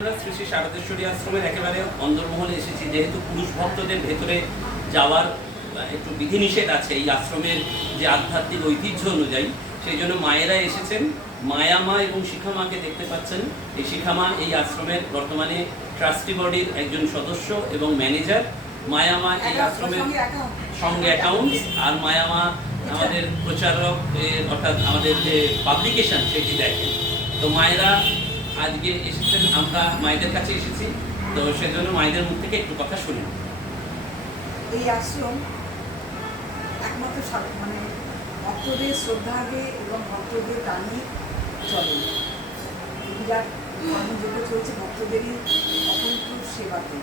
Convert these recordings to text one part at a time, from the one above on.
শ্রী শ্রী শারদেশ্বরী আশ্রমের একেবারে অন্দরমহলে এসেছি, যেহেতু পুরুষ ভক্তদের ভেতরে যাওয়ার একটু বিধিনিষেধ আছে এই আশ্রমের যে আধ্যাত্মিক ঐতিহ্য অনুযায়ী, সেই জন্য মায়েরা এসেছেন। মায়া মা এবং শিখা মাকে দেখতে পাচ্ছেন। এই শিখা মা এই আশ্রমের বর্তমানে ট্রাস্টি বডির একজন সদস্য এবং ম্যানেজার। মায়া মা এই আশ্রমের সঙ্গে অ্যাকাউন্টস, আর মায়া মা আমাদের প্রচারক, অর্থাৎ আমাদের যে পাবলিকেশন সেটি দেখেন। তো মায়েরা আজকে এসেছেন, আমরা মায়েদের কাছে এসেছি, তো সেজন্য মায়েদের মুখ থেকে একটু কথা শুনি। এই আশ্রম একমাত্র মানে ভক্তদের শ্রদ্ধাকে এবং ভক্তদের টানে চলে। বিরাট ধর্মযজ্ঞ চলছে ভক্তদেরই অকুণ্ঠ সেবাতে।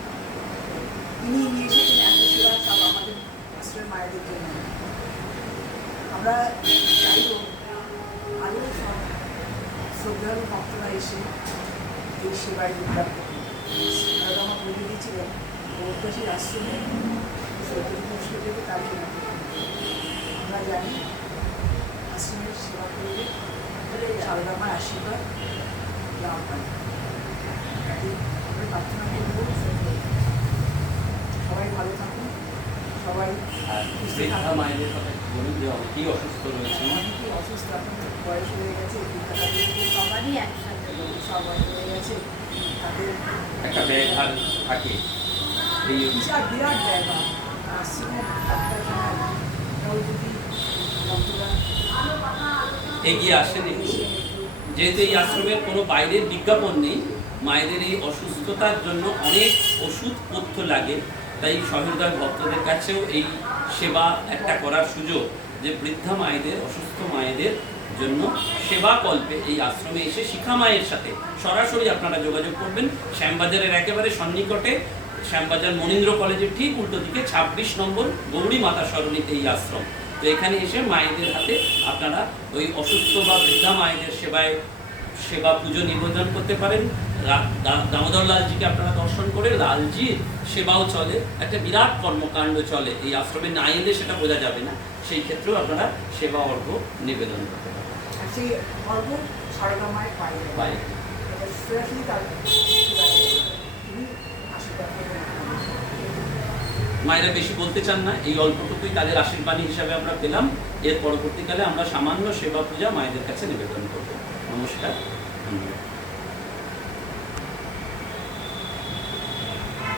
তিনি নিয়ে এসেছেন এত সেবা, সব আমাদের আশ্রমের মায়েদের জন্য। আমরা চাইব আরও সব শ্রদ্ধালু ভক্তরা এসে এই সেবায় যোগদান করবেন। দাদা আমার বলে দিয়েছিলেন ঐতিহাসিক আশ্রমে পুরস্ক দেবে, তার জন্য আমরা জানি আশ্রমের সেবা করলে সারদামার আশীর্বাদ লাভ পাই। আমরা প্রার্থনা করবো সবাই ভালো থাকুন, সবাই মায়েদের কথা বলুন যে অনেকেই অসুস্থ রয়েছে। অনেকেই অসুস্থ, এখন বয়স হয়ে গেছে, সবারই একসাথে সবাই হয়ে গেছে, তাদের একটা ব্যয়ভার থাকে। এই বিশাল বিরাট জায়গা আশ্রমে ডাক্তারখানাও যদি ভক্তরা এগিয়ে আসেন একটু, যেহেতু এই আশ্রমের কোনো বাইরের বিজ্ঞাপন নেই, মায়েদের এই অসুস্থতার জন্য অনেক ওষুধ পথ্য লাগে, তাই সহৃদয় ভক্তদের কাছেও এই সেবা একটা করার সুযোগ, যে বৃদ্ধা মায়েদের, অসুস্থ মায়েদের জন্য সেবা কল্পে এই আশ্রমে এসে শিখা মায়ের সাথে সরাসরি আপনারা যোগাযোগ করবেন। শ্যামবাজারের একেবারে সন্নিকটে, শ্যামবাজার মনীন্দ্র কলেজের ঠিক উল্টো দিকে 26 নম্বর গৌরী মাতা সরণিতে এই আশ্রম। তো এখানে এসে মায়েদের হাতে আপনারা ওই অসুস্থ বা বৃদ্ধা মায়েদের সেবা পুজো নিবেদন করতে পারেন। দামোদর লালজিকে আপনারা দর্শন করে লালজির সেবাও চলে, একটা বিরাট কর্মকাণ্ড চলে এই আশ্রমে। না এলে সেটা বোঝা যাবে না, সেই ক্ষেত্রেও আপনারা সেবা অর্ঘ্য নিবেদন করতে পারেন। সেই অর্ঘ্য সারদা মায়ের পায়ে সরাসরি তার তিনি আশীর্বাদ করবেন। মায়েরা বেশি বলতে চান না, এই অল্পটুকুই তাদের আশীর্বাণী হিসাবে আমরা পেলাম। এর পরবর্তীকালে আমরা সামান্য সেবা পূজা মায়েদের কাছে নিবেদন করব। নমস্কার, ধন্যবাদ।